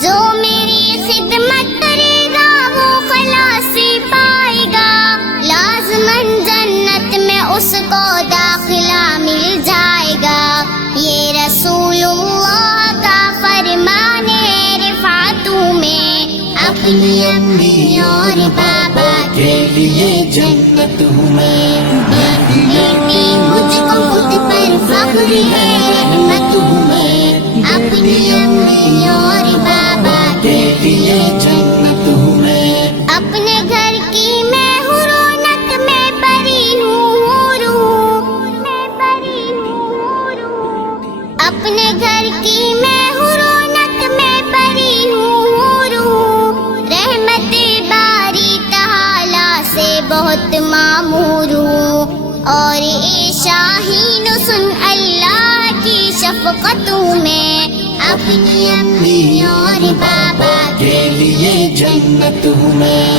جو میری خدمت کرے گا وہ خلاصی پائے گا، لازماً جنت میں اس کو داخلہ مل جائے گا۔ یہ رسول اللہ کا فرمان ہے، رفعتوں میں اپنی امی اور بابا کے لیے جنت ہوں میں، بیٹی مجھ کو خود پر فخر ہے، رحمت ہوں میں اپنی امی اور بابا کے لیے جنت ہوں میں۔ اپنے گھر کی میں ہوں رونق، میں بری ہوں روح، میں بری ہوں روح۔ اپنے گھر کی میں ہوں رونق، میں بری ہوں روح۔ رحمت باری تعالی سے بہت مامور ہوں، اور اے شاہین سن اللہ کی شفقتوں میں اپنی امی اور بابا کے لیے جنت ہوں میں۔